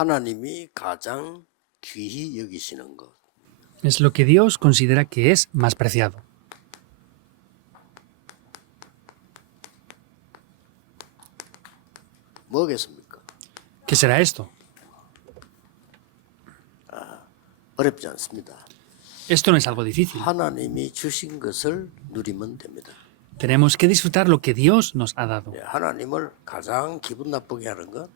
하나님이 가장 귀히 여기시는 것. Es lo que Dios considera que es más preciado. 뭐겠습니까? ¿Qué será esto? 어렵지 않습니다. Esto no es algo difícil. 하나님이 주신 것을 누리면 됩니다. Tenemos que disfrutar lo que Dios nos ha dado. 하나님을 가장 기분 나쁘게 하는 건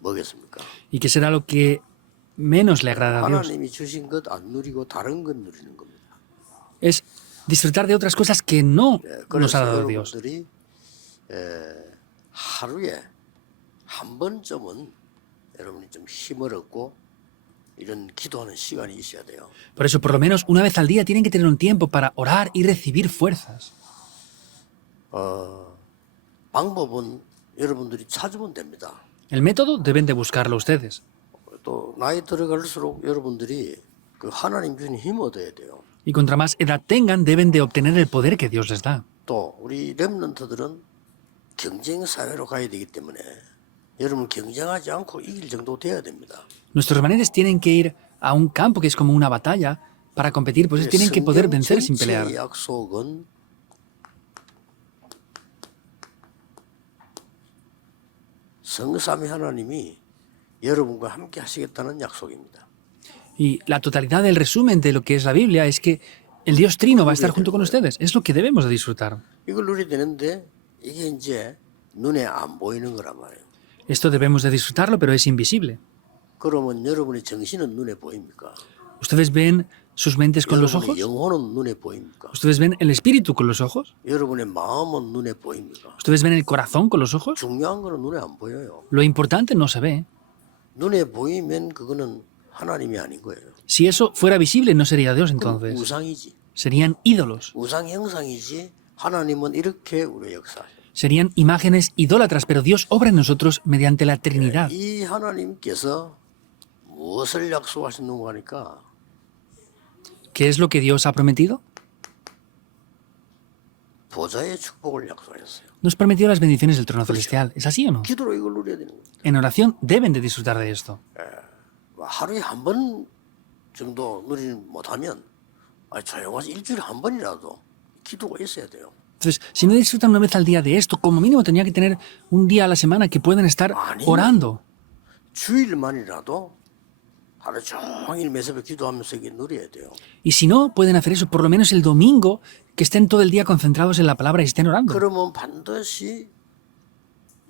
뭐겠습니까? ¿Y qué será lo que menos le agrada a Dios? 하나님이 주신 것 안 누리고 다른 것 누리는 겁니다. Es disfrutar de otras cosas que no nos ha 그래서 dado Dios. 여러분들이 하루에 한 번쯤은 여러분이 좀 힘을 얻고 이런 기도하는 시간이 있어야 돼요. Por eso, por lo menos una vez al día tienen que tener un tiempo para orar y recibir fuerzas. 방법은 여러분들이 찾으면 됩니다. El método deben de buscarlo ustedes. 또 나이 들어갈수록 여러분들이 그 하나님 주신 힘 얻어야 돼요. Y contra más edad tengan, deben de obtener el poder que Dios les da. 또 우리 렘넌트들은 경쟁 사회로 가야 되기 때문에 여러분 경쟁하지 않고 이길 정도 돼야 됩니다. Nuestros remanentes tienen que ir a un campo que es como una batalla para competir, pues tienen que poder vencer sin pelear. 전체의 약속은 성삼위 하나님이 여러분과 함께 하시겠다는 약속입니다. Y la totalidad del resumen de lo que es la Biblia es que el Dios Trino va a estar junto con ustedes. Es lo que debemos de disfrutar. 이걸 누려야 되는데 이게 이제 눈에 안 보이는 거란 말이에요. Esto debemos de disfrutarlo, pero es invisible. 그러면 여러분의 정신은 눈에 보입니까? ¿Ustedes ven sus mentes con los ojos? 여러분의 영혼은 눈에 보입니까? ¿Ustedes ven el espíritu con los ojos? 여러분의 마음은 눈에 보입니까? ¿Ustedes ven el corazón con los ojos? 중요한 거는 눈에 안 보여요. Lo importante no se ve. 눈에 보이면 그거는 하나님이 아닌 거예요. Si eso fuera visible, no sería Dios 그건 entonces. 우상이지. Serían ídolos. 우상 형상이지. 하나님은 이렇게 우리 역사해요. Serían imágenes idólatras, pero Dios obra en nosotros mediante la Trinidad. 이 하나님께서 무엇을 약속하셨는가 하니까 ¿Qué es lo que Dios ha prometido? 보좌의 축복을 약속하셨어요. Nos prometió las bendiciones del trono celestial. ¿Es así o no? 기도로 이걸 누려야 되는 거예요. En oración deben de disfrutar de esto. 하루에 한 번 정도 누리지 못하면 조용하지 일주일에 한 번이라도 기도가 있어야 돼요. Entonces, si no disfrutan una vez al día de esto, como mínimo tendría que tener un día a la semana que puedan estar orando. 주일만이라도 하루 종일 매섭에 기도하면서 이게 누려야 돼요. Y si no pueden hacer eso, por lo menos el domingo, que estén todo el día concentrados en la palabra y estén orando. 그러면 반드시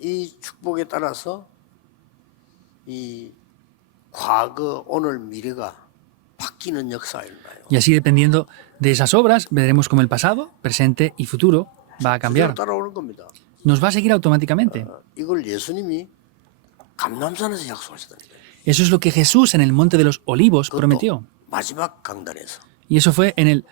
이 축복에 따라서 이 과거, 오늘, 미래가 바뀌는 역사가 일어나요. Y así, dependiendo de esas obras, veremos cómo el pasado, presente y futuro va a 그대로 cambiar. 따라오는 겁니다. Nos va a seguir automáticamente. 이걸 예수님이 감람산에서 약속하셨다니까요. Eso es lo que Jesús en el Monte de los Olivos 그것도 prometió. 마지막 강단에서. Y eso fue en el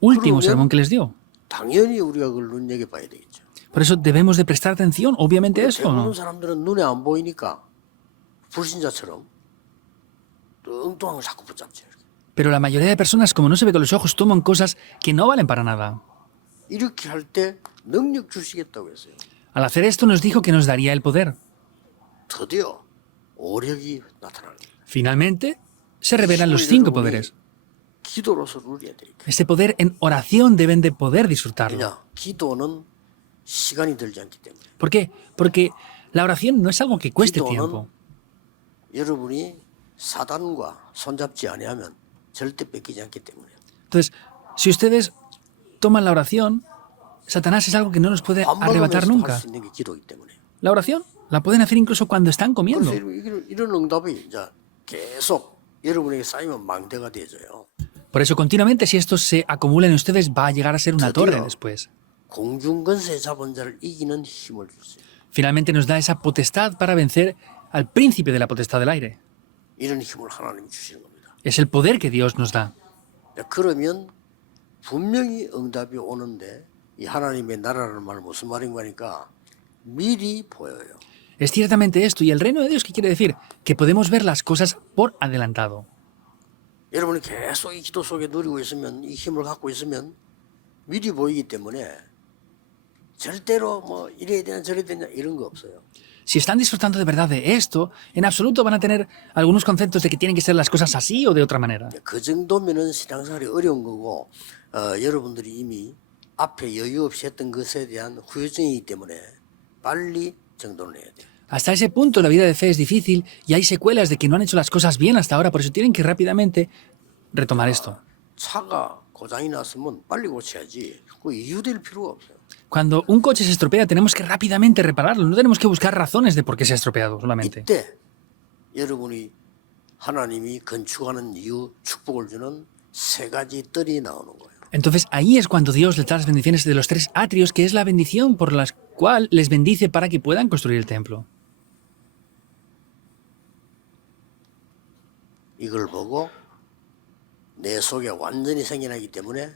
último 그러면- sermón que les dio. 당연히 우리가 그걸 눈여겨봐야 되겠죠. Por eso debemos de prestar atención, obviamente, a eso, ¿o 대부분 no? 사람들은 눈에 안 보이니까 불신자처럼 또 엉뚱한 걸 자꾸 붙잡죠. Pero la mayoría de personas, como no se ve con los ojos, toman cosas que no valen para nada. 이렇게 할 때 능력 주시겠다고 했어요. Al hacer esto nos dijo que nos daría el poder. 드디어 오력이 나타나는 거예요. Finalmente, se revelan los 5 poderes. 기도로서 누려야 되니까. Este poder en oración deben de poder disfrutarlo. 왜냐? 기도는 시간이 들지 않기 때문에. ¿Por qué? Porque la oración no es algo que cueste 기도는 tiempo. 여러분이 사단과 손잡지 아니하면 절대 뺏기지 않기 때문에. Entonces, si ustedes toman la oración, Satanás es algo que no nos puede 밥 arrebatar 먹으면서도 nunca. 할수 있는 게 기도이기 때문에. La oración la pueden hacer incluso cuando están comiendo. 그래서 이런 응답이 이제 계속 여러분에게 쌓이면 망대가 되어져요. Por eso, continuamente, si esto se acumula en ustedes, va a llegar a ser una torre después. 공중권세 잡은 자를 이기는 힘을 주세요. Finalmente nos da esa potestad para vencer al príncipe de la potestad del aire. 이런 힘을 하나님이 주시는 겁니다. Es el poder que Dios nos da. 그러면 분명히 응답이 오는데 이 하나님의 나라라는 말 무슨 말인가 하니까 미리 보여요. Es ciertamente esto. ¿Y el reino de Dios qué quiere decir? Que podemos ver las cosas por adelantado. 여러분이 계속 이 기도 속에 누리고 있으면 이 힘을 갖고 있으면 미리 보이기 때문에 절대로 뭐 이래야 되냐 저래야 되냐 이런 거 없어요. si están disfrutando de verdad de esto, en absoluto van a tener algunos conceptos de que tienen que ser las cosas así o de otra manera. 그 정도면은 신앙생활이 어려운 거고 여러분들이 이미 앞에 여유 없이 했던 것에 대한 후유증이기 때문에 빨리 정돈을 해야 돼요. Hasta ese punto la vida de fe es difícil y hay secuelas de que no han hecho las cosas bien hasta ahora, por eso tienen que rápidamente retomar esto. 차가 고장이 났으면 빨리 고쳐야지. 그 이유될 필요가 없어요. Cuando un coche se estropea tenemos que rápidamente repararlo, no tenemos que buscar razones de por qué se ha estropeado solamente. 이때 여러분이 하나님이 건축하는 이유 축복을 주는 세 가지 뜰이 나오는 거예요. Entonces ahí es cuando Dios les da las bendiciones de los 3 atrios, que es la bendición por la cual les bendice para que puedan construir el templo. 이걸 보고 내 속에 완전히 생겨나기 때문에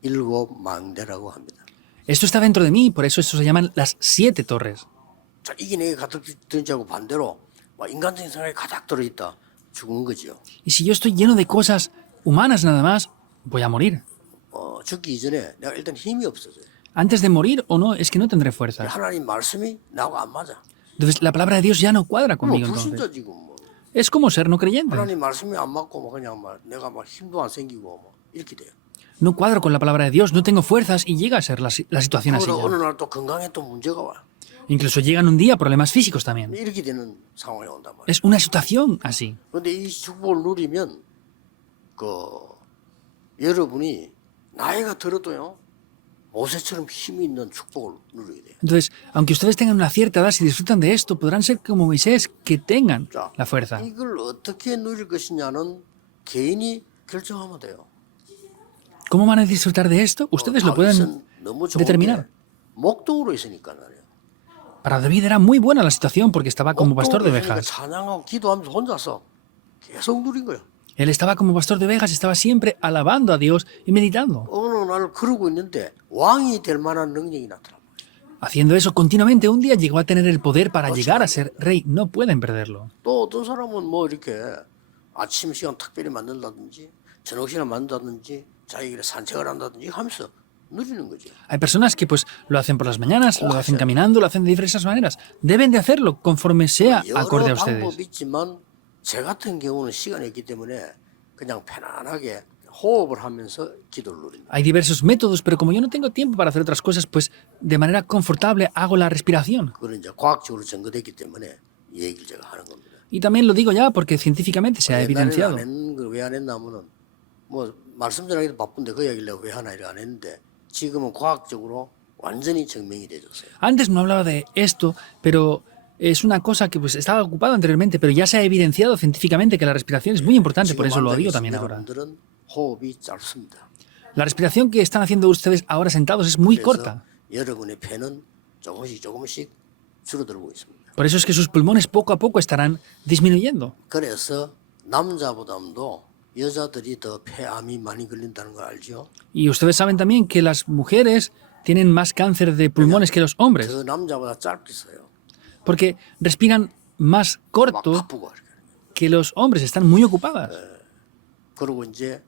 7 망대라고 합니다. Esto está dentro de mí, por eso se llaman las 7 torres. 자, 이게 내게 가득 들지하고 반대로 막 인간적인 생각이 가득 들어있다. 죽은 거지요. Y si yo estoy lleno de cosas humanas nada más, voy a morir. 죽기 이전에 내가 일단 힘이 없어져요. Antes de morir o no, es que no tendré fuerza. 하나님 말씀이 나하고 안 맞아. Entonces la palabra de Dios ya no cuadra 뭐 conmigo entonces. 불신자지고 뭐. Es como ser no creyente. 하나님 말씀이 안 맞고 뭐 그냥 막 내가 막 힘도 안 생기고 뭐 이렇게 돼요. No cuadro con la palabra de Dios, no tengo fuerzas y llega a ser la situación así. 그러다 ya. 어느 날 또 건강에 또 문제가 와. Incluso llegan un día problemas físicos también. 이렇게 되는 상황이 온단 말이에요. Es una situación así. 그런데 이 축복을 누리면 여러분이 나이가 들어도요 모세처럼 힘이 있는 축복을 누리게 돼요. Entonces, aunque ustedes tengan una cierta edad, si disfrutan de esto, podrán ser como Moisés, que tengan 자, la fuerza. 이걸 어떻게 누릴 것이냐는 개인이 결정하면 돼요. ¿Cómo van a disfrutar de esto? Ustedes lo pueden 다윗은 너무 좋은 게 determinar. 목동으로 있으니까 말이에요. Para David era muy buena la situación porque estaba como pastor de 목동으로 있으니까 ovejas. 찬양하고 기도하면서 혼자서 계속 누린 거예요. Él estaba como pastor de ovejas, estaba siempre alabando a Dios y meditando. 어느 날 그러고 있는데 왕이 될 만한 능력이 나타나. Haciendo eso continuamente, un día llegó a tener el poder para llegar a ser rey. No pueden perderlo. 또 어떤 사람은 뭐 이렇게 아침 시간 특별히 만든다든지 저녁 시간 만든다든지 자기가 산책을 한다든지 하면서 누리는 거죠. Hay personas que pues lo hacen por las mañanas, lo hacen caminando, lo hacen de diversas maneras. Deben de hacerlo conforme sea acorde a 여러 ustedes. 방법이 있지만 제 같은 경우는 시간이 없기 때문에 그냥 편안하게 호흡을 하면서 기도를 누립니다. Hay diversos métodos, pero como yo no tengo tiempo para hacer otras cosas, pues de manera confortable hago la respiración. 그건 이제 과학적으로 증거됐기 때문에 이 얘기를 제가 하는 겁니다. Y también lo digo ya porque científicamente se ha evidenciado. 왜 안 했냐면은 뭐 말씀 전하기도 바쁜데 그 얘기를 내가 왜 하나 이래 안 했는데 지금은 과학적으로 완전히 증명이 되졌어요. Antes no hablaba de esto, pero es una cosa que pues estaba ocupado anteriormente, pero ya se ha evidenciado científicamente que la respiración es muy importante, por eso lo digo también ahora. 여러분들은 호흡이 짧습니다. La respiración que están haciendo ustedes ahora sentados es muy 그래서 corta. 여러분의 폐는 조금씩 줄어들고 있습니다. Por eso es que sus pulmones poco a poco estarán disminuyendo. 그래서 남자보다도 여자들이 더 폐암이 많이 걸린다는 걸 알죠? Y ustedes saben también que las mujeres tienen más cáncer de pulmones que los hombres, 더 남자보다 짧게 써요. porque respiran más 막 corto 바쁘고 이렇게. que los hombres, están muy ocupadas. 그리고 이제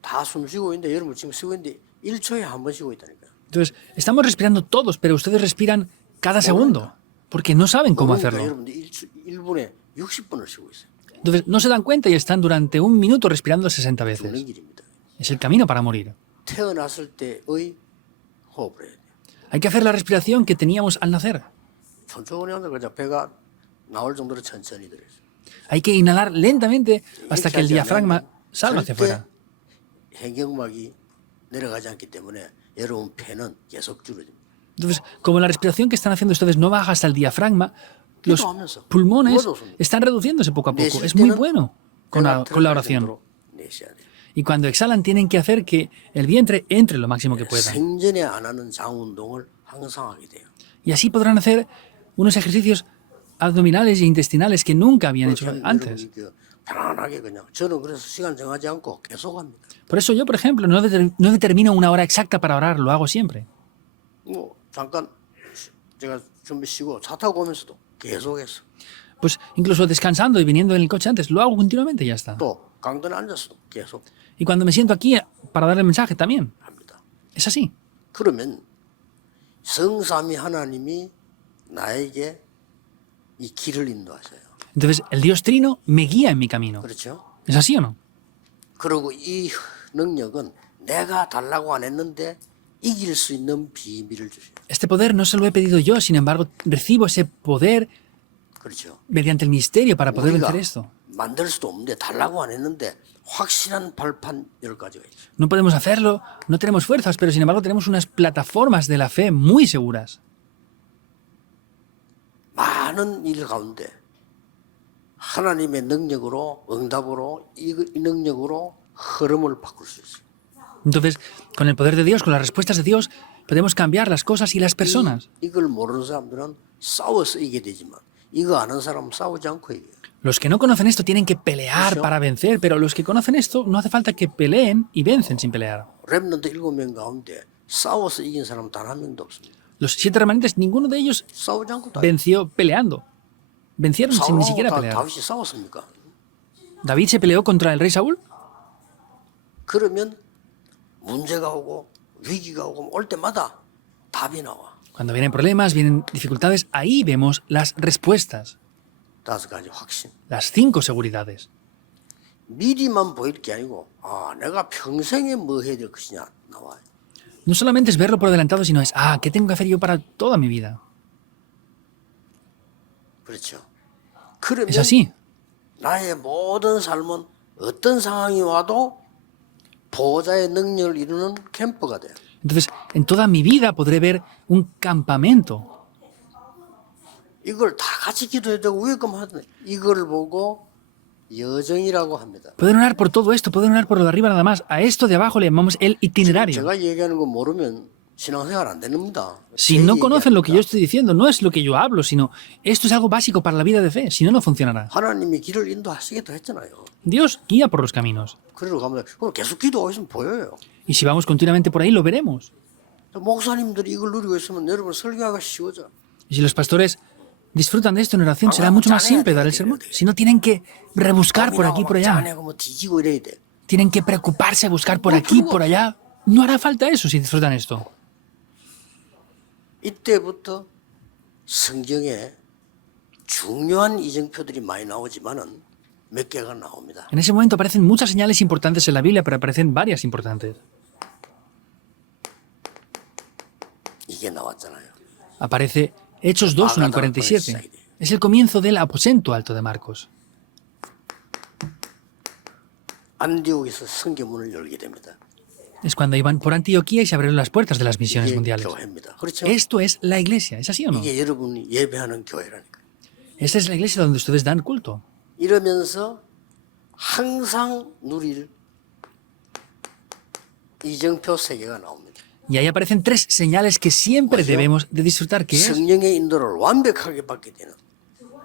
다 숨 쉬고 있는데 여러분 지금 쉬고 있는데 1초에 한 번 쉬고 있다니까요. Entonces, estamos respirando todos, pero ustedes respiran cada segundo, porque no saben cómo 그러니까 hacerlo. 여러분들 1분에 60번을 쉬고 있어요. Entonces, no se dan cuenta y están durante un minuto respirando 60 죽는 veces. 길입니다. Es el camino para morir. 태어났을 때의 호흡을 해야 돼요. Hay que hacer la respiración que teníamos al nacer. 천천히 하면 그냥 배가 나올 정도로 천천히 들어있어요. Hay que inhalar lentamente hasta 이렇게 que el 하지 diafragma 않으면 salga hacia afuera. 횡격막이 내려가지 않기 때문에 여러분 폐는 계속 줄어듭니다. Entonces, como la respiración que están haciendo ustedes no baja hasta el diafragma, los 기도하면서 pulmones 누워도 됩니다. están reduciéndose poco a poco. 내쉴 Es muy 때는 bueno con 배가 la 들어갈 oración. 정도로 내쉬어야 돼요. Y cuando exhalan tienen que hacer que el vientre entre lo máximo que pueda. 생전에 안 하는 장 운동을 항상 하게 돼요. Y así podrán hacer unos ejercicios abdominales e intestinales que nunca habían hecho 그렇게 antes. 여러분이 편안하게 그냥 저는 그래서 시간 정하지 않고 계속 합니다. Por eso yo, por ejemplo, no determino una hora exacta para orar, lo hago siempre. 뭐 잠깐 제가 준비 쉬고 차 타고 오면서도 계속해서 Pues incluso descansando y viniendo en el coche antes, lo hago continuamente y ya está. 또 강단에 앉아서도 계속 Y cuando me siento aquí para dar el mensaje también. 합니다. Es así. 그러면 성삼위 하나님이 나에게 이 길을 인도하셔요. Entonces, el Dios Trino me guía en mi camino. 그렇죠? ¿Es así o no? 그리고 이 능력은 내가 달라고 안 했는데 이길 수 있는 비밀을 주셔요. Este poder no se lo he pedido yo, sin embargo, recibo ese poder 그렇죠? mediante el misterio para poder 우리가 vencer esto. 만들 수도 없는데 달라고 안 했는데 확실한 발판 10가지가 있어요. No podemos hacerlo, no tenemos fuerzas, pero sin embargo tenemos unas plataformas de la fe muy seguras. 많은 일 가운데 하나님의 능력으로 응답으로 이 능력으로 흐름을 바꿀 수 있어요. Entonces, con el poder de Dios, con las respuestas de Dios, podemos cambiar las cosas y las personas. 이걸 모르는 사람들은 싸워서 이기게 되지만 이거 아는 사람은 싸우지 않고 이겨요. Los que no conocen esto tienen que pelear Eso. para vencer, pero los que conocen esto no hace falta que peleen y vencen sin pelear. 렘넌트 7명 가운데 싸워서 이긴 사람 단 한 명도 없습니다. Los 7 remanentes, ninguno de ellos 싸우지 않고 다 venció peleando. Vencieron sin ni 사울하고 siquiera 다 pelear. 다윗이 싸웠습니까? ¿David se peleó contra el rey Saúl? 그러면 문제가 오고 위기가 오고 올 때마다 답이 나와. Cuando vienen problemas, vienen dificultades, ahí vemos las respuestas, 5가지 확신. las 5 seguridades. 미리만 보일 게 아니고 아 내가 평생에 뭐 해야 될 것이냐 나와요. No solamente es verlo por adelantado, sino es, ¿qué tengo que hacer yo para toda mi vida? 그렇죠. 그러면 Es así. 나의 모든 삶은 어떤 상황이 와도 보호자의 능력을 이루는 캠프가 돼요. Entonces, en toda mi vida podré ver un campamento. 이걸 다 같이 기도해야 되고 위에끔 하던데 이걸 보고 여정이라고 합니다. Pueden orar por todo esto, pueden orar por lo de arriba nada más. A esto de abajo le llamamos el itinerario. 제가 얘기하는 거 모르면 신앙생활 안 됩니다. Si no conocen lo que yo estoy diciendo, no es lo que yo hablo, sino esto es algo básico para la vida de fe. Si no, no funcionará. 하나님이 길을 인도하시겠다 했잖아요. Dios guía por los caminos. 그리로 가면 그럼 계속 기도하고 있으면 보여요. Y si vamos continuamente por ahí, lo veremos. 목사님들이 이걸 누리고 있으면 여러분 설교하기가 쉬워져. Y si los pastores disfrutan de esto en oración, será mucho más simple dar el sermón. Si no, tienen que rebuscar por aquí y por allá. 짠하고 뭐 뒤지고 이래야 돼. Tienen que preocuparse, buscar por aquí y por allá. No hará falta eso si disfrutan esto. 이때부터 성경에 중요한 이정표들이 많이 나오지만은 몇 개가 나옵니다. En ese momento aparecen muchas señales importantes en la Biblia, pero aparecen varias importantes. 이게 나왔잖아요. Aparece Hechos 2, 1 al 47. Es el comienzo del aposento alto de Marcos. 안디옥에서 성교문을 열게 됩니다. Es cuando iban por Antioquía y se abrieron las puertas de las misiones 이게 mundiales. 교회입니다. 그렇죠? Esto es la iglesia, ¿es así o no? 이게 여러분이 예배하는 교회라니까. Esta es la iglesia donde ustedes dan culto. 이러면서 항상 누릴 이정표 3개가 나옵니다. Y ahí aparecen 3 señales que siempre debemos de disfrutar, que es 성령의 인도를 완벽하게 받게 되는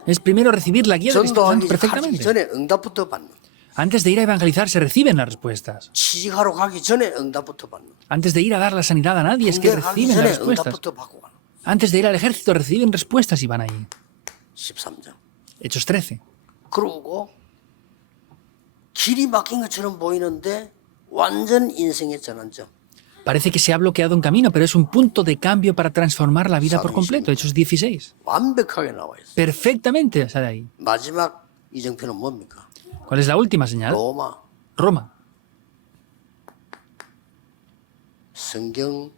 Es primero recibir la guía del Espíritu Santo 전도하기 perfectamente. 전에 응답부터 받는 Antes de ir a evangelizar se reciben las respuestas. 취직하러 가기 전에 응답부터 받는 Antes de ir a dar la sanidad a nadie es que 군대 가기 reciben las 전에 respuestas. 응답부터 받고 가는 Antes de ir al ejército reciben respuestas y van ahí. 13장. Hechos 13. 그러고 길이 막힌 것처럼 보이는데 완전 인생의 전환점. Parece que se ha bloqueado un camino, pero es un punto de cambio para transformar la vida por completo. Hechos 16. 완벽하게 나와 있어요. Perfectamente sale ahí. 마지막 이정표는 뭡니까? ¿Cuál es la última señal? 로마. Roma. 성경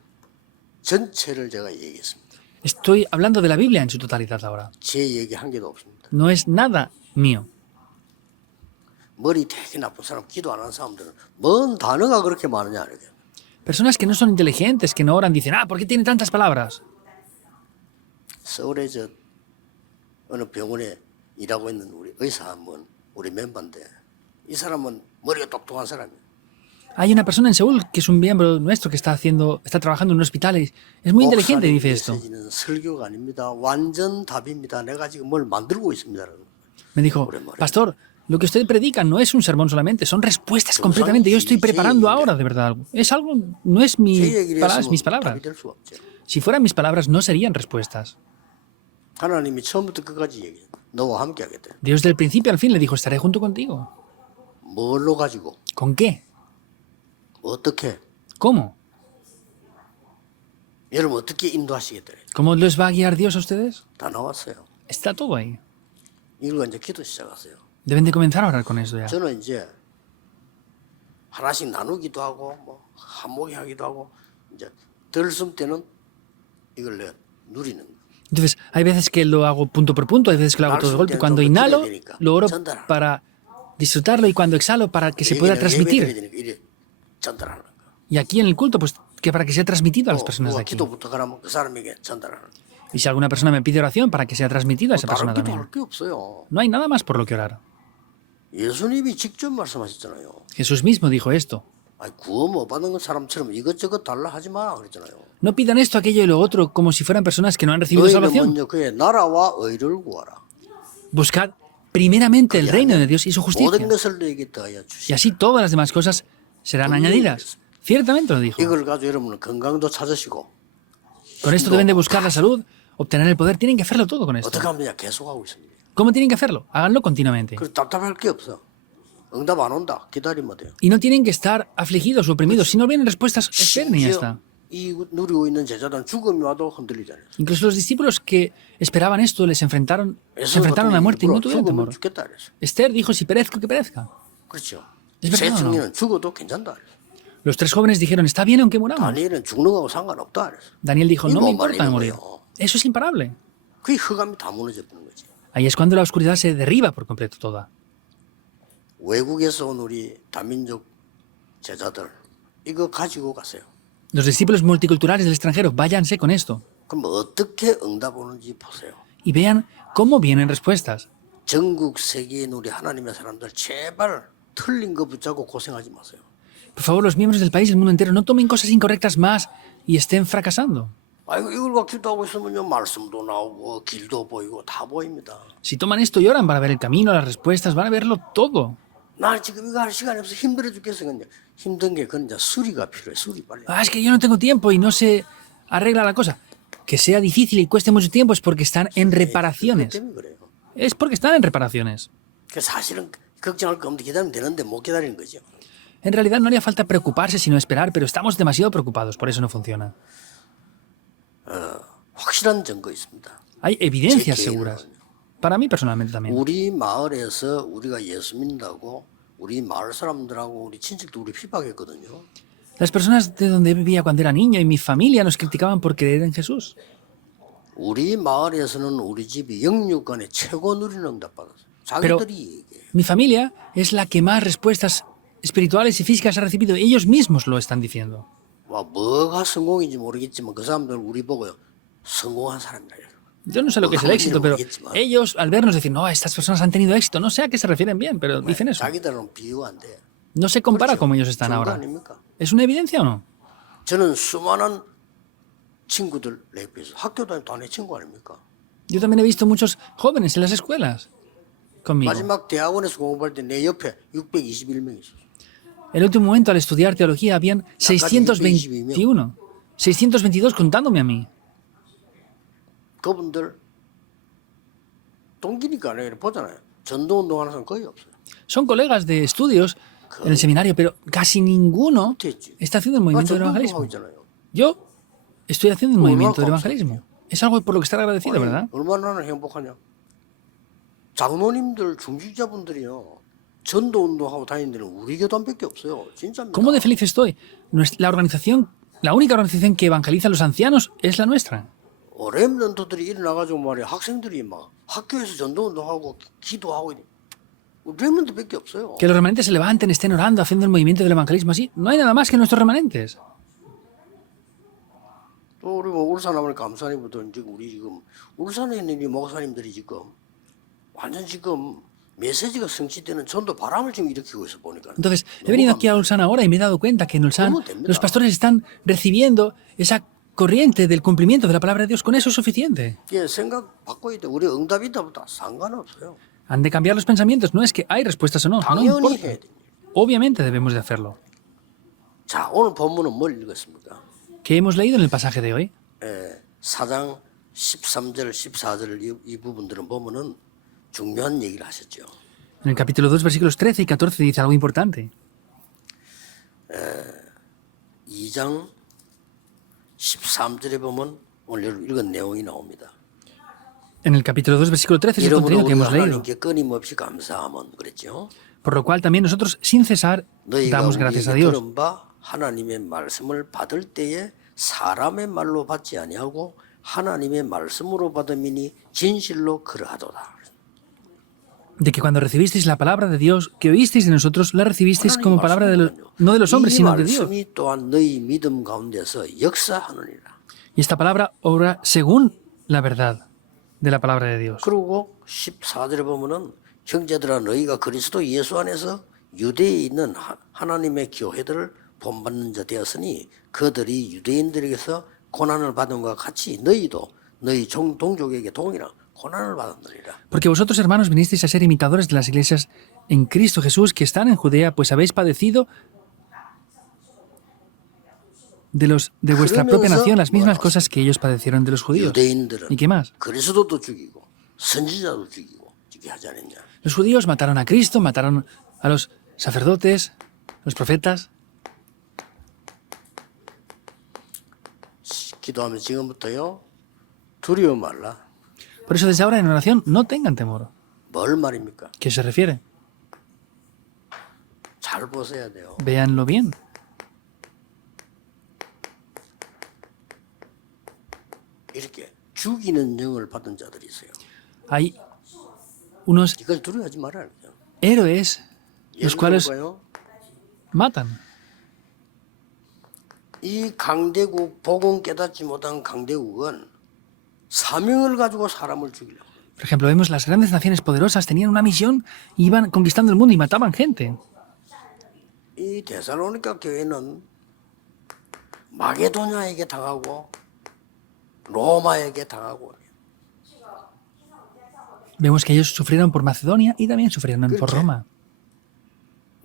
전체를 제가 얘기했습니다. Estoy hablando de la Biblia en su totalidad ahora. 제 얘기 한 개도 없습니다. No es nada mío. 머리 되게 나쁜 사람, 기도 안 하는 사람들은 뭔 단어가 그렇게 많으냐 이렇게. Personas que no son inteligentes, que no oran, dicen, ¿por qué tiene tantas palabras? 서울에 저 어느 병원에 일하고 있는 우리 의사 한 분, 우리 멤버인데 이 사람은 머리가 똑똑한 사람이에요. Hay una persona en Seúl que es un miembro nuestro que está trabajando en un hospital y es muy inteligente y dice esto. 메시지는 설교가 아닙니다. 완전 답입니다. 내가 지금 뭘 만들고 있습니다. Me dijo, pastor, lo que usted predica no es un sermón solamente, son respuestas completamente. Yo estoy preparando ahora de verdad algo. Es algo, no es 제 얘기를 했으면 mis palabras. 답이 될 수가 없죠. Si fueran mis palabras, no serían respuestas. 하나님이 처음부터 끝까지 얘기해요. 너와 함께 하겠다. Dios del principio al fin le dijo, estaré junto contigo. 뭘로 가지고? ¿Con qué? 어떻게? ¿Cómo? 여러분 어떻게 인도하시겠다. ¿Cómo les va a guiar Dios a ustedes? 다 나왔어요. Está todo ahí. 이걸 이제 기도 시작하세요. Deben de comenzar a orar con eso ya. 저는 이제 하나씩 나누기도 하고 뭐 한목이 하기도 하고 이제 덜 쓸 때는 이걸 내가 누리는 거예요. Entonces, hay veces que lo hago punto por punto, hay veces que lo hago todo de golpe. Cuando inhalo, lo oro para disfrutarlo y cuando exhalo, para que se pueda transmitir. 이래 전달하는 거예요. Y aquí en el culto, pues que para que sea transmitido a las personas de 누가 aquí. 기도부터 가라면 그 사람에게 전달하는 거예요. Y si alguna persona me pide oración, para que sea transmitido a esa persona 다른 también. 기도할 게 없어요. No hay nada más por lo que orar. 예수님이 직접 말씀하셨잖아요. Jesús mismo dijo esto. 아니, 구원 못 받은 사람처럼 이것저것 달라 하지 마 그랬잖아요. No pidan esto, aquello y lo otro como si fueran personas que no han recibido 너희는 salvación. 먼저 그의 나라와 의를 구하라. Buscad primeramente el reino de Dios y su justicia. 모든 것을 너에게 더하여 Y 주시오. así todas las demás cosas serán añadidas. Ciertamente lo dijo. 이걸 가지고 여러분은 건강도 찾으시고 Con esto deben de buscar la salud, obtener el poder. Tienen que hacerlo todo con esto. 어떻게 하면 계속하고 있습니다. ¿Cómo tienen que hacerlo? Háganlo continuamente. 그래서 답답할 게 없어. 응답 안 온다. 기다리면 돼요. Y no tienen que estar afligidos o oprimidos. Si no vienen respuestas, esperen y ya está. 이 누리고 있는 제자들은 죽음이 와도 흔들리잖아요. Incluso los discípulos que esperaban esto se enfrentaron a la muerte y no tuvieron 죽으면 temor. 죽겠다 그랬어. Esther dijo, si perezco, que perezca. 그렇죠. Es 세 verdad o no? 청년은 죽어도 괜찮다 그랬어. Los tres jóvenes dijeron, está bien aunque muramos. 다니엘은 죽는 거하고 상관없다 그랬어. Daniel dijo, no me 이거 importa 말리는 morir. 거예요. Eso es imparable. 그 흑암이 다 무너져 버리는 거지. Ahí es cuando la oscuridad se derriba por completo toda. 외국에서 온 우리 다민족 제자들 이거 가지고 가세요. Los discípulos multiculturales del extranjero, váyanse con esto 그럼 어떻게 응답 오는지 보세요. y vean cómo vienen respuestas. 전국 세계에 우리 하나님의 사람들 제발 틀린 거 붙잡고 고생하지 마세요. Por favor, los miembros del país, del mundo entero, no tomen cosas incorrectas más y estén fracasando. 아이고 이걸 막 기도하고 있으면요 말씀도 나오고 길도 보이고 다 보입니다. Si toman esto y oran para ver el camino, las respuestas, van a verlo todo. 나 지금 이거 할 시간이 없어 힘들어 죽겠어. 근데 힘든 게 그건 이제 수리가 필요해. 수리 빨리. Ah, es que yo no tengo tiempo y no se arregla la cosa. Que sea difícil y cueste mucho tiempo es porque están en 그것 reparaciones. 때문에 그래요. Es porque están en reparaciones. 그 사실은 걱정할 거 없는데 기다리면 되는데 못 기다리는 거죠. En realidad no haría falta preocuparse sino esperar, pero estamos demasiado preocupados, por eso no funciona. 확실한 증거 있습니다. Hay evidencias 제 seguras. 개인으로는요. Para mí personalmente también. 우리 마을에서 우리가 예수 믿는다고 우리 마을 사람들하고 우리 친척도 우리 핍박했거든요. Las personas de donde vivía cuando era niño y mi familia nos criticaban por creer en Jesús. 우리 마을에서는 우리 집이 영육간에 최고 누리는 응답 받았어요. 자기들이 얘기해요. Mi familia es la que más respuestas espirituales y físicas ha recibido. Ellos mismos lo están diciendo. 와, 뭐가 성공인지 모르겠지만 그 사람들 우리 보고요 성공한 사람이라. Yo no sé lo que es el éxito, pero ellos al vernos decir, no, estas personas han tenido éxito, no sé a qué se refieren bien, pero dicen eso. 자기들은 비유가 안 돼. No se compara como ellos están 증거 ahora. 아닙니까? ¿Es una evidencia o no? 저는 수많은 친구들 내 옆에서 학교 다닐 때 친구 아닙니까? Yo también he visto muchos jóvenes en las escuelas conmigo. 마지막 대학원에서 공부할 때 내 옆에 621명 있었어. En el último momento, al estudiar teología, habían 621. 622 contándome a mí. 그분들 동기니까 내가 보잖아요. 전도운동 하는 사람 거의 없어요. Son colegas de estudios en el seminario, pero casi ninguno 됐지. está haciendo el 나 movimiento del 전도운동 하고 evangelismo. 있잖아요. Yo estoy haciendo el Bueno, movimiento del ¿cómo evangelismo. Es algo por lo que estar agradecido, ¿verdad? 얼마나 나는 행복하냐. 장로님들 중직자분들이요. 전도운동하고 다니는 데는 우리 교단밖에 없어요. 진짜입니다. ¿Cómo de feliz estoy? La organización, la única organización que evangeliza a los ancianos es la nuestra. 렘넌트들이 일어나가지고 말이야 학생들이 막 학교에서 전도운동하고 기도하고 렘넌트밖에 없어요. Que los remanentes se levanten, estén orando, haciendo el movimiento del evangelismo así. No hay nada más que nuestros remanentes. 또 우리 뭐 울산 하면 감사님부터 이제 우리 지금 울산에 있는 이 목사님들이 지금 완전 지금 메시지가 성취되는 전도 바람을 지금 일으키고 있어 보니까. Entonces, he venido aquí a Ulsan ahora y me he dado cuenta que en Ulsan los pastores están recibiendo esa corriente del cumplimiento de la palabra de Dios. Con eso es suficiente. 예, 생각 바꿔야 돼. 우리 응답이 있다보다 상관없어요. Han de cambiar los pensamientos. No es que hay respuestas o no. No 당연히 importa. 해야 돼. Obviamente debemos de hacerlo. 자, 오늘 본문은 뭘 읽었습니까? ¿Qué hemos leído en el pasaje de hoy? 4장 13절, 14절 이 부분들은 보면은 중요한 얘기를 하셨죠. En el capítulo 2, versículos 13 y 14 dice algo importante. 2장 13절에 보면 오늘 읽은 내용이 나옵니다. En el capítulo 2, versículo 13 es el 이러므로 contenido que 우리가 hemos leído. 하나님께 끊임없이 감사함은 그랬죠. Por lo cual también nosotros, sin cesar, 너희가 damos gracias a 우리에게 Dios. 들은 바 하나님의 말씀을 받을 때에 사람의 말로 받지 아니하고 하나님의 말씀으로 받음이니 진실로 그러하도다. De que cuando recibisteis la palabra de Dios, que oísteis de nosotros, la recibisteis como palabra no de los hombres, 이 sino de Dios. 말씀이 또한 너희 믿음 가운데서 역사하느니라. Y esta palabra obra según la verdad de la palabra de Dios. 그리고 14절에 보면은 형제들아 너희가 그리스도 예수 안에서 유대에 있는 하나님의 교회들을 본받는 자 되었으니 그들이 유대인들에게서 고난을 받은 것과 같이 너희도 너희 동족에게 동일한 고난을 받았느니라. Porque vosotros, hermanos, vinisteis a ser imitadores de las iglesias en Cristo Jesús que están en Judea, pues habéis padecido de vuestra propia nación las mismas cosas que ellos padecieron de los judíos. 유대인들은 ¿Y qué más? 그리스도도 죽이고 선지자도 죽이고 죽게 하지 않았냐. Los judíos mataron a Cristo, mataron a los sacerdotes, los profetas. 기도하면 지금부터요 두려워 말라. Por eso desde ahora en oración no tengan temor. 뭘 말입니까? ¿Qué se refiere? 잘 보셔야 돼요. Véanlo bien. 이렇게 죽이는 영을 받은 자들이 있어요. Hay unos 이걸 두려워하지 말아야 돼요. héroes los 예를 cuales 들어봐요. matan. 이 강대국 복음 깨닫지 못한 강대국은 사명을 가지고 사람을 죽이려고. Por ejemplo, vemos las grandes naciones poderosas tenían una misión, iban conquistando el mundo y mataban gente. 이 데살로니가 교회는 마게도냐에게 당하고 로마에게 당하고 Vemos que ellos sufrieron por Macedonia y también sufrieron por Roma.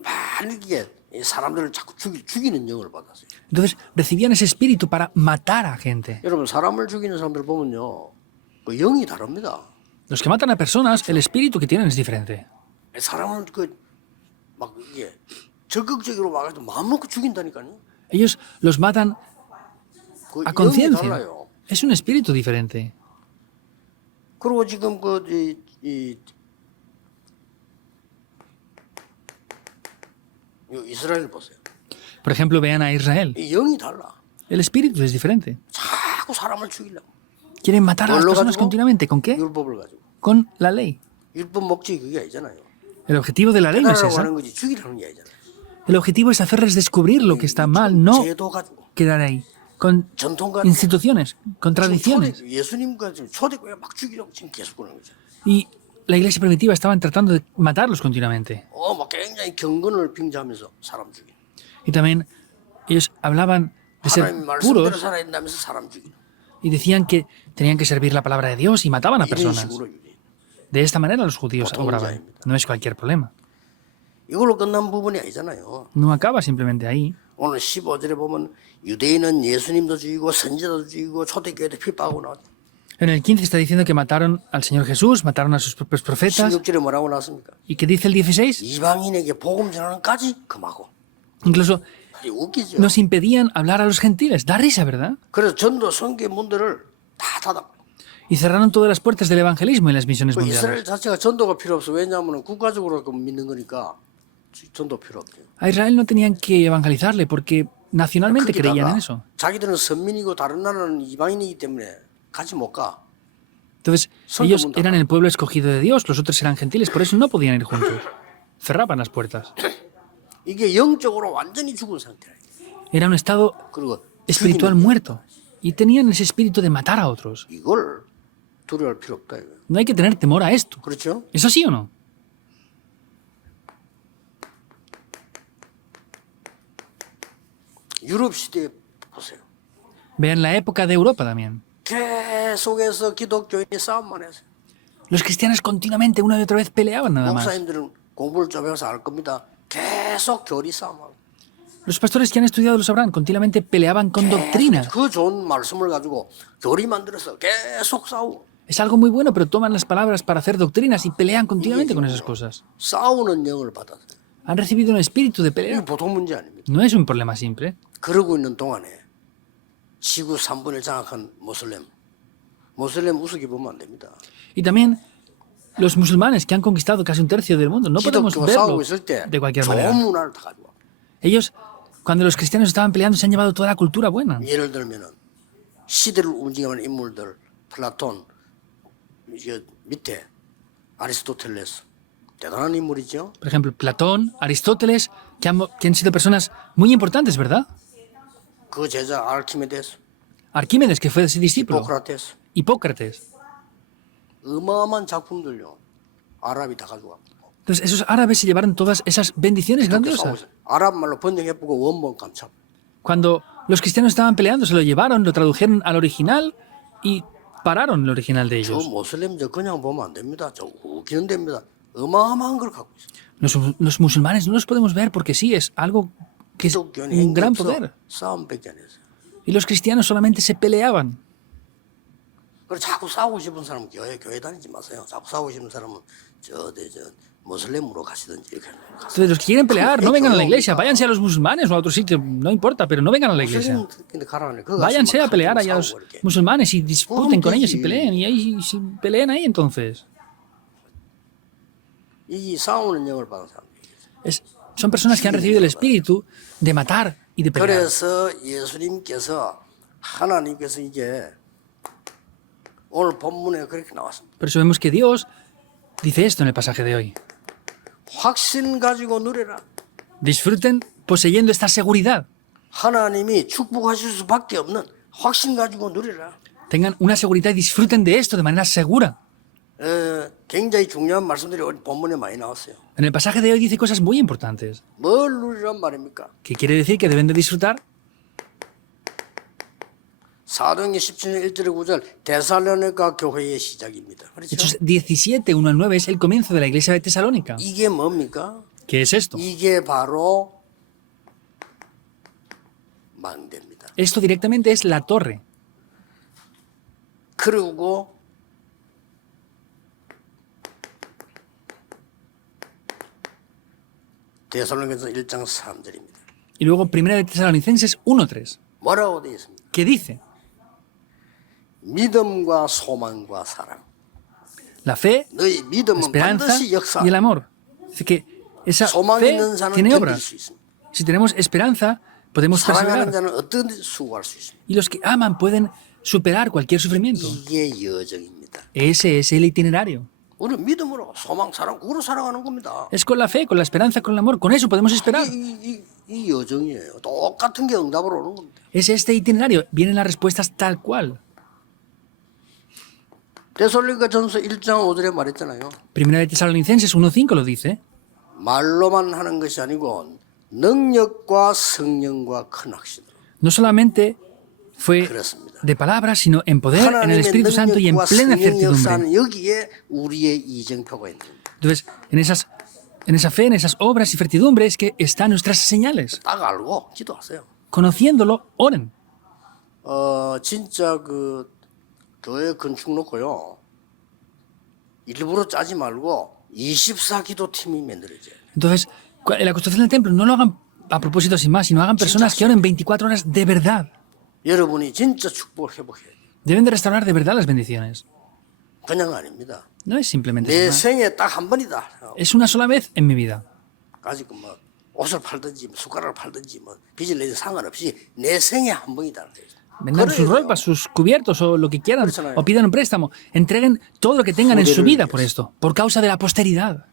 많은 게 사람들을 자꾸 죽이는 영을 받았어요. Entonces recibían ese espíritu para matar a gente. 여러분 사람을 죽이는 사람들 보면요, 그 영이 다릅니다. Los que matan a personas, el espíritu que tienen es diferente. 사람은 막 이게 적극적으로 막아서 마음 먹고 죽인다니까요. Ellos los matan 그 a 영이 conciencia. 달라요. Es un espíritu diferente. 그리고 지금 이스라엘 보세요. Por ejemplo, vean a Israel. 이 영이 달라. El espíritu es diferente. 자꾸 사람을 죽이려고. Quieren matar a las 뭘로 personas 가지고? continuamente. ¿Con qué? 율법을 가지고. Con la ley. 율법 목적이 그게 아니잖아요. El objetivo de la ley no es 깨달으라고 esa. 하는 거지 죽이라는 게 아니잖아요. El objetivo es hacerles descubrir lo que está mal, no 제도 가지고 quedar ahí. Con 전통 가지고 instituciones, con tradiciones. 예수님과 지금 초대교회 막 죽이려고 지금 계속 그러는 거죠. Y la iglesia primitiva estaban tratando de matarlos continuamente. 막 굉장히 경건을 빙자하면서 사람 죽이는. Y también ellos hablaban de ser 하나님 말씀대로 puros 살아야 된다면서 사람 죽이는. y decían que tenían que servir la palabra de Dios y mataban a 이런 personas. 식으로 유대인. De esta manera los judíos 보통 obraban. 자입니다. No es cualquier problema. 이걸로 끝난 부분이 아니잖아요. No acaba simplemente ahí. 오늘 15절에 보면 유대인은 예수님도 죽이고 선지자도 죽이고 초대교회도 핍박하고 나왔죠. En el 15 está diciendo que mataron al Señor Jesús, mataron a sus propios profetas. 16절에 뭐라고 나왔습니까? ¿Y qué dice el 16? 이방인에게 복음 전하는까지 금하고. Incluso 웃기죠. nos impedían hablar a los gentiles. Da risa, ¿verdad? 그래서 전도 선교 문들을 다 닫아. Y cerraron todas las puertas del evangelismo y las misiones 이스라엘 mundiales. 자체가 전도가 필요 없어. 왜냐하면 국가적으로 믿는 거니까 전도 필요 없대요. A Israel no tenían que evangelizarle porque nacionalmente creían en eso. 자기들은 선민이고 다른 나라는 이방인이기 때문에 같이 못 가. Entonces, ellos eran el pueblo escogido de Dios, los otros eran gentiles, por eso no podían ir juntos. Cerraban las puertas. 이게 영적으로 완전히 죽은 상태라. Era un estado 그리고 espiritual muerto. Y tenían ese espíritu de matar a otros. 이걸 두려워할 필요 없다 이거예요. No hay que tener temor a esto. 그렇죠? ¿Es así o no? 유럽 시대에 보세요. Vean la época de Europa también. 계속해서 기독교인이 싸움만 했어요. Los cristianos continuamente una y otra vez peleaban nada más. 목사님들은 공부를 좀 해서 알 겁니다. 계속 교리 싸움하고. Los pastores que han estudiado lo sabrán, continuamente peleaban con doctrina. 그 좋은 말씀을 가지고 교리 만들어서 계속 싸우고. Es algo muy bueno, pero toman las palabras para hacer doctrinas y pelean continuamente con esas cosas. 싸우는 영을 받았어요. Han recibido un espíritu de 이게 pelea. 보통 문제 아닙니다. No es un problema simple. 그러고 있는 동안에 지구 3분을 장악한 모슬렘 우습게 보면 안 됩니다. Y también los musulmanes que han conquistado casi un tercio del mundo. No podemos 기독교가 verlo 싸우고 있을 때 de cualquier 좋은 manera. 문화를 다 가지고 와. Ellos, cuando los cristianos estaban peleando, se han llevado toda la cultura buena. 예를 들면은 시대를 움직이는 인물들 플라톤 이제 밑에 아리스토텔레스 대단한 인물이죠. Por ejemplo, Platón, Aristóteles, que han sido personas muy importantes, ¿verdad? 그 제자 알키메데스, Arquímedes, que fue su discípulo. 히포크라테스 Hipócrates. 어마어마한 작품들요. 아랍이 다 가져와. Entonces, esos árabes se llevaron todas esas bendiciones 그렇게 싸우고 grandiosas. 있어요. 아랍 말로 번역해보고 원본 감참. Cuando los cristianos estaban peleando, se lo llevaron, lo tradujeron al original y pararon el original de 저 ellos. 모슬렘 저 그냥 보면 안 됩니다. 저 웃기는 됩니다. 어마어마한 걸 갖고 있어요. Los musulmanes no los podemos ver porque sí, es algo que es 기독교는 un 행위 gran 없어. poder. 싸움밖에 안 했어요. Y los cristianos solamente se peleaban. 그리고 자꾸 싸우고 싶은 사람은 교회 다니지 마세요. 자꾸 싸우고 싶은 사람은 저 모슬렘으로 가시든지 이렇게. Entonces, los que quieren pelear, no vengan a la iglesia, váyanse a los musulmanes o a otro sitio, no importa, pero no vengan a la iglesia. 근데 가라네. 그거 Váyanse 가시면 a pelear 가끔 allá a los 싸우고 이렇게. musulmanes y disputen con ellos y 되지. peleen. Y ahí si peleen ahí entonces. 이 싸우는 영을 받은 사람. Son personas que han recibido el espíritu de matar y de pelear. 그래서 예수님께서 하나님께서 이게 오늘 본문에 그렇게 나왔습니다. Por eso vemos que Dios dice esto en el pasaje de hoy. 확신 가지고 누려라. Disfruten poseyendo esta seguridad. 하나님이 축복하실 수밖에 없는 확신 가지고 누려라. Tengan una seguridad y disfruten de esto de manera segura. 굉장히 중요한 말씀들이 오늘 본문에 많이 나왔어요. En el pasaje de hoy dice cosas muy importantes. 뭘 누리란 말입니까? ¿Qué quiere decir que deben de disfrutar? 사도행전 17년 1절에 9절 데살로니가 교회의 시작입니다. 그렇죠? Hechos 17, 1 al 9 es el comienzo de la iglesia de Tesalónica. 이게 뭡니까? ¿Qué es esto? 이게 바로 망대입니다. Esto directamente es la torre. 그리고 데살로니가서 1장 3절입니다. Y luego Primera de Tesalonicenses 1:3. 뭐라고 되어 있습니까? ¿Qué dice? 믿음과 소망과 사랑. La fe, 너희 la 믿음은 esperanza 반드시 역사. y el amor. Dice que esa 소망 fe 있는 자는 tiene 견딜 obras. 수 있습니다. Si tenemos esperanza, podemos 사랑하는 perseverar. 자는 어떤지 수고할 수 있습니다. Y los que aman pueden superar cualquier sufrimiento. 이게 여정입니다. Ese es el itinerario. 우리는 믿음으로 소망, 사랑, 그로 살아가는 겁니다. Es con la fe, con la esperanza, con el amor. Con eso podemos esperar. 이 여정이에요. 똑같은 게 응답으로 오는 겁니다. Es este itinerario. Vienen las respuestas tal cual. 데살로니가 전서 1장 5절에 말했잖아요. Primera de Tesalonicenses 1:5 lo dice. 말로만 하는 것이 아니고 능력과 성령과 큰 확신으로. No solamente fue 그렇습니다. de palabras, sino en poder, en el 하나님의 Espíritu Santo y en 능력과 plena 성령 certidumbre. 역사는 여기에 우리의 이정표가 있는 겁니다. Entonces, en esa fe, en esas obras y certidumbres que están nuestras señales. 딱 알고 기도하세요. Conociéndolo, oren. 진짜 그 교회 건축 놓고요. 일부러 짜지 말고 24기도팀이 만들어져요. Entonces, en la construcción del templo no lo hagan a propósito sin más, sino hagan personas que oren 24 horas de verdad. 여러분이 진짜 축복을 회복해야 돼요. Deben de restaurar de verdad las bendiciones. 그냥 아닙니다. No es simplemente 내 sin más. 생에 딱 한 번이다. Es una sola vez en mi vida. 가지고 뭐 옷을 팔든지 숟가락을 팔든지 뭐 빚을 내든 상관없이 내 생에 한 번이다. Vendan sus ropas, sus cubiertos o lo que quieran, o pidan un préstamo. Entreguen todo lo que tengan en su vida por esto, por causa de la posteridad,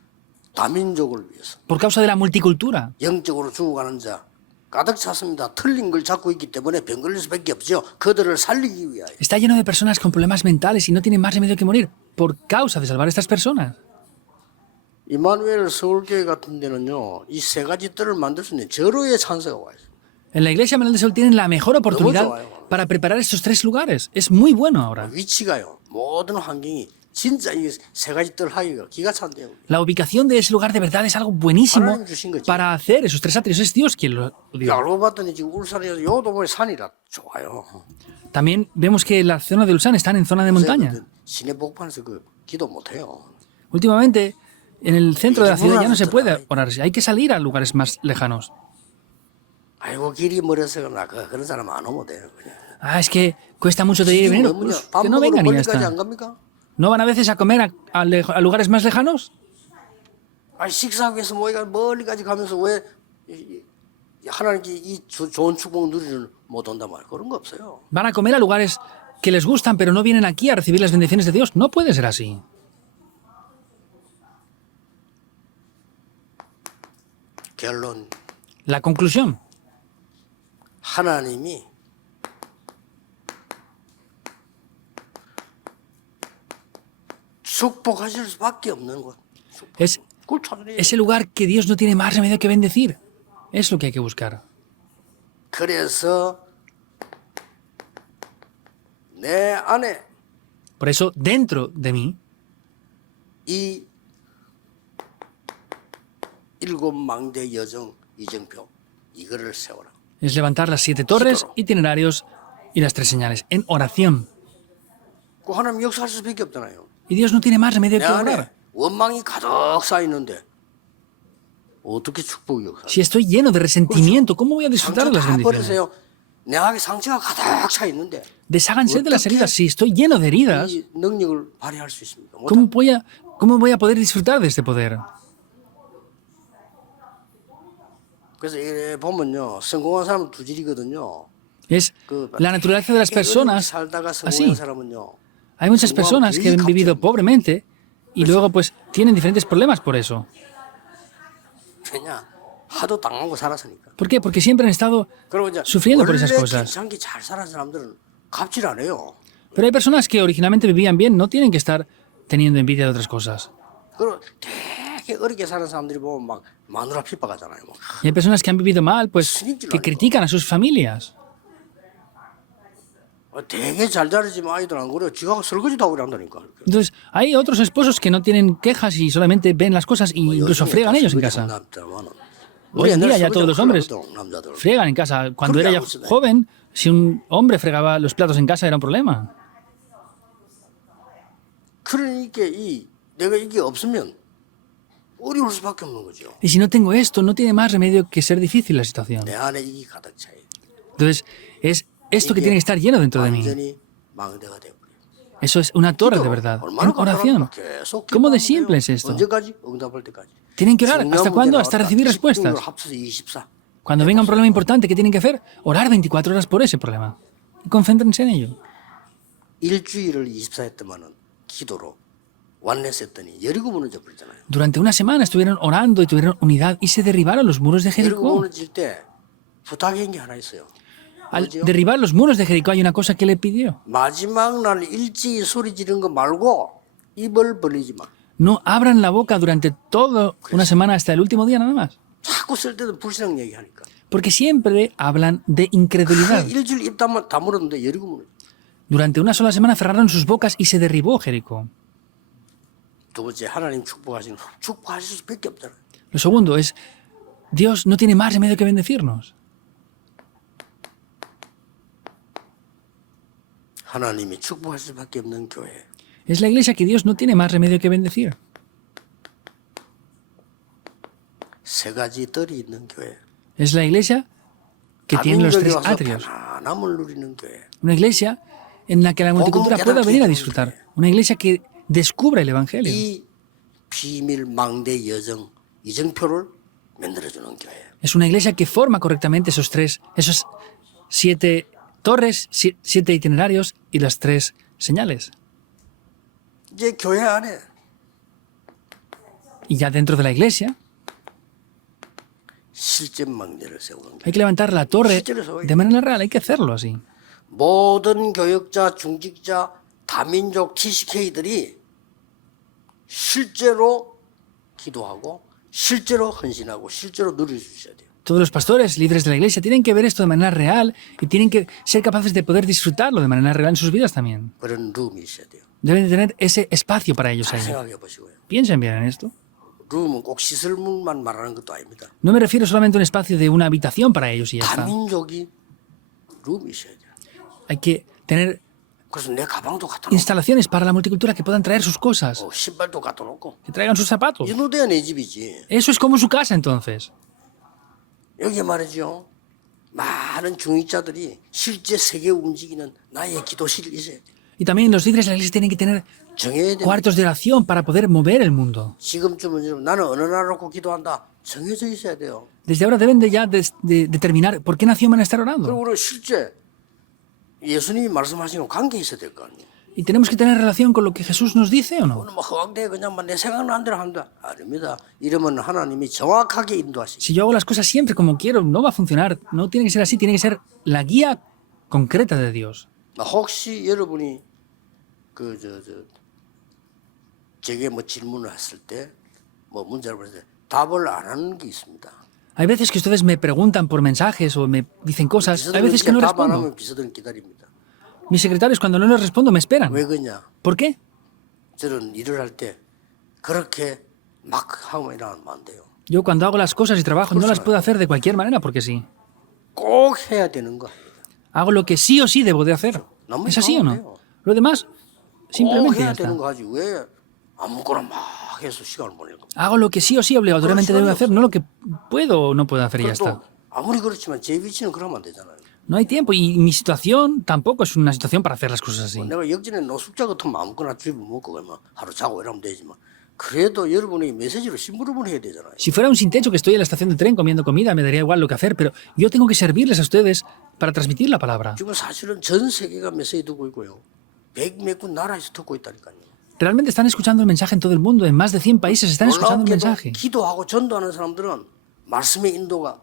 다민족을 위해서 por causa de la multicultura. 영적으로 죽어가는 자 가득 찼습니다. 틀린 걸 잡고 있기 때문에 병 걸릴 수밖에 없죠. 그들을 살리기 위하여. Está lleno de personas con problemas mentales y no tienen más remedio que morir por causa de salvar a estas personas. 이마누엘 서울교회 같은 데는요. 이 세 가지 뜰을 만들 수 있는 절호의 찬스가 와 있어요. En la iglesia Manuel de Sol tienen la mejor oportunidad 좋아요. para preparar estos 3 lugares. Es muy bueno ahora. 위치가요. 모든 환경이 진짜 이 세 가지 뜰 하기가 기가 찬데요. La ubicación de ese lugar de verdad es algo buenísimo 하나님 주신 거지. para hacer esos 3 atrios. Es Dios quien lo dio. 알고 봤더니 지금 울산에서 요 동네 산이라 좋아요. También vemos que la zona de Ulsan están en zona de montaña. 시내 복판에서 그 기도 못 해요. Últimamente, en el centro de la ciudad ya no se puede orar. Hay que salir a lugares más lejanos. 아이고 길이 멀어서 나 그런 사람 안 오면 돼요. 그냥. Ah, es que cuesta mucho de ir y venir. 뭐냐, Pues, 밥 que no 먹으러 vengan y ya 멀리까지 está. 안 갑니까? ¿No van a veces a comer a lugares más lejanos? 아, 식사하기 위해서 모이가 멀리까지 가면서 왜 하나님께 이 좋은 축복 누리를 못 온단 말이야. 그런 거 없어요. ¿Van a comer a lugares que les gustan pero no vienen aquí a recibir las bendiciones de Dios? No puede ser así. 결론, La conclusión. 하나님이 축복하실 수밖에 없는 곳. Es 그걸 찾아내야 돼. ese lugar que Dios no tiene más remedio que bendecir. Es lo que hay que buscar. 그래서 내 안에 Por eso, dentro de mí, 이 일곱 망대 여정 이정표 이거를 세워라. es levantar las 7 torres, itinerarios y las 3 señales en oración. 그 하나님 역사할 수밖에 없잖아요. Y Dios no tiene más remedio 내 que 안에 obrar. 원망이 가득 쌓여 있는데 어떻게 축복이 역사? Si estoy lleno de resentimiento, ¿cómo voy a disfrutar 상처 de las 다 bendiciones? 버리세요. 내 안에 상처가 가득 차 있는데 Desháganse de las heridas. Si estoy lleno de heridas, 이 능력을 발휘할 수 있습니까? 못 ¿cómo voy a poder disfrutar de este poder? 그래서 이래 보면요, 성공한 사람은 두 질이거든요. Es la naturaleza de las personas 살다가 así. 성공한 사람은요, Hay muchas personas que han vivido pobremente y luego pues tienen diferentes problemas por eso. 왜냐? 하도 당하고 살았으니까. ¿Por qué? Porque siempre han estado 그리고 이제 sufriendo por esas 원래 cosas. 괜찮게 잘 살아는 사람들은 갑질 안 해요. Pero hay personas que originalmente vivían bien, no tienen que estar teniendo envidia de otras cosas. 그리고 되게 어렵게 사는 사람들이 보면 막 마누라 핍박하잖아요. 막. Y hay personas que han vivido mal, pues que critican a sus familias. 되게 잘 자르지만 아이들 안 그래요. 지가 설거지도 하고 한다니까. Entonces, hay otros esposos que no tienen quejas y solamente ven las cosas e incluso friegan ellos en casa. Hoy en día ya todos los hombres friegan en casa. Cuando era ya joven, si un hombre fregaba los platos en casa era un problema. 그러니까 내가 이게 없으면 어려울 수밖에 없는 거죠. Y si no tengo esto, no tiene más remedio que ser difícil la situación. 내 안에 이게 가득 차 있는. Entonces, es esto que tiene que estar lleno dentro de mí. 완전히 망대가 되어버려. Eso es una torre de verdad. En oración. ¿Cómo de simple es esto? 언제까지? 응답할 때까지. Tienen que orar. ¿Hasta cuándo? Hasta recibir respuestas. 합쳐서 24. Cuando venga un problema importante, ¿qué tienen que hacer? Orar 24 horas por ese problema. Y concéntrense en ello. 일주일을 24 했더만은 기도로 완례했더니 여리고 무너져 버리잖아요. Durante una semana estuvieron orando y tuvieron unidad y se derribaron los muros de 여리고 Jericó. 무너질 때 부탁한 게 하나 있어요. Al derribar los muros de Jericó hay una cosa que le pidió. 마지막 날 일찍이 소리 지르는 거 말고 입을 벌리지 마. No abran la boca durante toda una semana hasta el último día nada más. 자꾸 쓸 때도 불신앙 얘기하니까. Porque siempre hablan de incredulidad. 일주일 입 다물었는데 여리고 무너져. Durante una sola semana cerraron sus bocas y se derribó Jericó. 두 번째 하나님 축복하실 수밖에 없잖아요. Lo segundo es, Dios no tiene más remedio que bendecirnos. 하나님이 축복하실 수밖에 없는 교회. Es la iglesia que Dios no tiene más remedio que bendecir. 세 가지 뜰이 있는 교회. Es la iglesia que tiene los 다민족이 3 와서 atrios. 편안함을 누리는 교회. Una iglesia en la que la multicultura pueda venir a disfrutar. Una iglesia que descubra el Evangelio. 이 비밀 망대 여정 이정표를 만들어주는 교회. Es una iglesia que forma correctamente esos 7 torres, 7 itinerarios y las 3 señales. 이제 교회 안에 Y ya dentro de la iglesia 실전 망대를 세우는 교회. hay que levantar la torre de manera real, hay que hacerlo así. 모든 교역자, 중직자, 다민족 TCK들이 실제로 기도하고 실제로 헌신하고 실제로 누릴 수 있어야 돼요. Todos los pastores, líderes de la iglesia, tienen que ver esto de manera real y tienen que ser capaces de poder disfrutarlo de manera real en sus vidas también. 그런 룸이 있어야 돼요. Deben de tener ese espacio para ellos 잘 ahí. 생각해 보시고요. Piensen bien en esto. 룸은 꼭 시설물만 말하는 것도 아닙니다. No me refiero solamente a un espacio de una habitación para ellos y ya está. 다민족이 룸이 있어야 돼요. Hay que tener 그래서 내 가방도 갖다 놓고 instalaciones para la multicultura que puedan traer sus cosas, 신발도 갖다 놓고 que traigan sus zapatos. 이 노대야 내 집이지. Eso es como su casa entonces. 여기 말이죠. 많은 중직자들이 실제 세계 움직이는 나의 기도실이 있어야 돼. Y también los líderes de la iglesia tienen que tener 정해야 돼. cuartos de oración para poder mover el mundo. 지금쯤은 여러분, 나는 어느 나라 놓고 기도한다. 정해져 있어야 돼요. Desde ahora deben de ya determinar por qué nación van a estar 그리고 orando. 우리는 실제 예수님이 말씀하신 건 관계 있어야 될 거 아니에요. ¿Y tenemos que tener relación con lo que Jesús nos dice o no? 오늘 뭐 허황되게 그냥 내 생각나는 대로 한다. 아닙니다. 이러면 하나님이 정확하게 인도하시죠. Si yo hago las cosas siempre como quiero, no va a funcionar. No tiene que ser así, tiene que ser la guía concreta de Dios. 혹시 여러분이 제게 뭐 질문을 했을 때 뭐 문제를 보냈을 때 답을 안 하는 게 있습니다. Hay veces que ustedes me preguntan por mensajes o me dicen cosas. Hay veces que no 답 안 respondo. 하면 비서들은 기다립니다. Mis secretarios, cuando no les respondo, me esperan. 왜 그러냐? ¿Por qué? 저는 일을 할 때 그렇게 막 하고 일하면 안 돼요. Yo cuando hago las cosas y trabajo no las puedo hacer de cualquier manera porque sí. 꼭 해야 되는 거. Hago lo que sí o sí debo de hacer. ¿Es así o no? Lo demás, 꼭 simplemente ya 해야 está. 되는 거 하지 왜 아무거나 막 해서 시간을 보내는 거. Hago lo que sí o sí obligatoriamente debo de hacer, no lo que puedo o no puedo hacer y ya 그래도 está. 아무리 그렇지만 제 위치는 그러면 안 되잖아요. No hay tiempo y mi situación tampoco es una situación para hacer las cosas así. 내가 역전에 노숙자 같으면 아무거나 집어 먹고 그러면 하루 자고 이러면 되지만 그래도 여러분이 메시지로 심부름을 해야 되잖아요. Si fuera un sin techo que estoy en la estación de tren comiendo comida, me daría igual lo que hacer, pero yo tengo que servirles a ustedes para transmitir la palabra. 지금 사실은 전 세계가 메시지 듣고 있고요. 100몇 군 나라에서 듣고 있다니까요. Realmente están escuchando el mensaje en todo el mundo, en más de 100 países están escuchando el 놀랍게도 mensaje. 기도하고 전도하는 사람들은 말씀의 인도가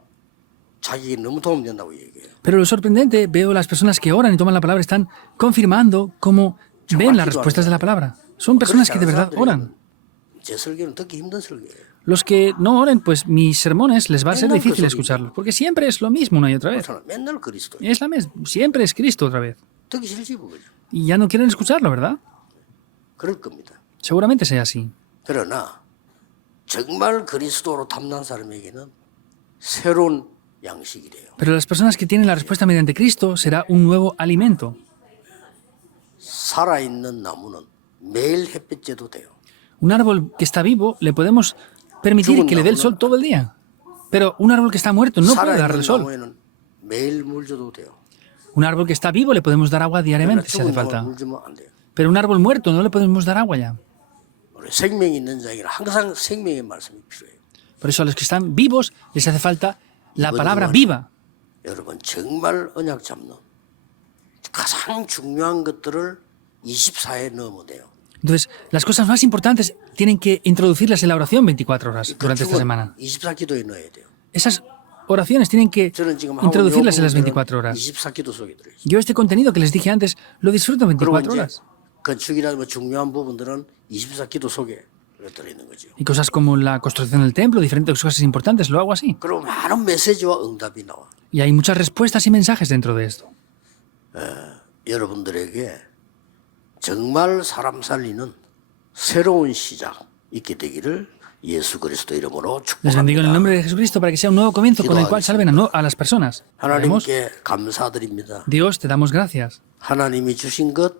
자기에게 너무 도움된다고 얘기해요. Pero lo sorprendente, veo las personas que oran y toman la palabra, están confirmando cómo ven las respuestas de la palabra. Son personas que de verdad oran. 제 설교는 듣기 힘든 설교예요. Los que no oren, pues mis sermones les va a ser difícil escucharlos, porque siempre es lo mismo una y otra vez. 그렇잖아. 맨날 그리스도. Es la misma, siempre es Cristo otra vez. 듣기 싫지 그거죠. Y ya no quieren escucharlo, ¿verdad? 그럴 겁니다. Seguramente sea así. 그러나 정말 그리스도로 탐난 사람에게는 새로운 양식이래요. Pero las personas que tienen la respuesta mediante Cristo será un nuevo alimento. 살아있는 나무는 매일 햇빛 쬐도 돼요. Un árbol que está vivo le podemos permitir que le dé el sol todo el día. Pero un árbol que está muerto no puede darle 살아있는 el sol. 나무에는 매일 물 줘도 돼요. Un árbol que está vivo le podemos dar agua 그러나 diariamente si hace 죽은 나무에 falta. 물 주면 안 돼요. Pero un árbol muerto no le podemos dar agua ya. 우리 생명이 있는 자에게는 항상 생명의 말씀이 필요해요. Por eso a los que están vivos les hace falta la 이번 palabra 동안에 viva. 여러분 정말 언약 잡는 가장 중요한 것들을 24에 넣으면 돼요. Entonces, las cosas más importantes tienen que introducirlas en la oración 24 horas durante esta semana. 24기도에 넣어야 돼요. Esas oraciones tienen que 저는 지금 하고 introducirlas en las 있는 24 horas. 24기도 속에 들어있어요. Yo este contenido que les dije antes lo disfruto 그리고 24 이제 horas. 건축이라든가 중요한 부분들은 24기도 속에 들어있는 거죠. Y cosas como la construcción del templo, diferentes cosas importantes, lo hago así. 그리고 많은 메시지와 응답이 나와. Y hay muchas respuestas y mensajes dentro de esto. 여러분들에게 정말 사람 살리는 새로운 시작 있게 되기를 예수 그리스도 이름으로 Les bendigo en el 축복합니다. nombre de Jesucristo para que sea un nuevo comienzo con el cual salven a las personas. Oremos. 하나님께 감사드립니다. Dios, te damos gracias. 하나님이 주신 것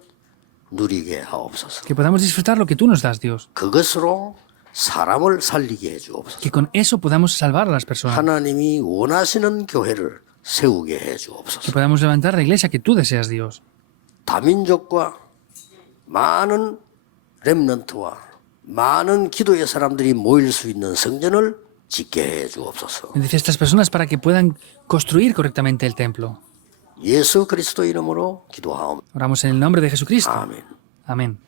누리게 하옵소서. Que podamos disfrutar lo que tú nos das, Dios. 그것으로 사람을 살리게 해주옵소서. Que con eso podamos salvar a las personas. 하나님이 원하시는 교회를 세우게 Que 해주옵소서. podamos levantar la iglesia que tú deseas, Dios. 다민족과 많은 렘넌트와 많은 기도의 사람들이 모일 수 있는 성전을 짓게 해주옵소서. Bendice a estas personas para que puedan construir correctamente el templo. 예수 그리스도 이름으로 기도하옵니다. Oramos en el nombre de Jesucristo. 아멘. Amén.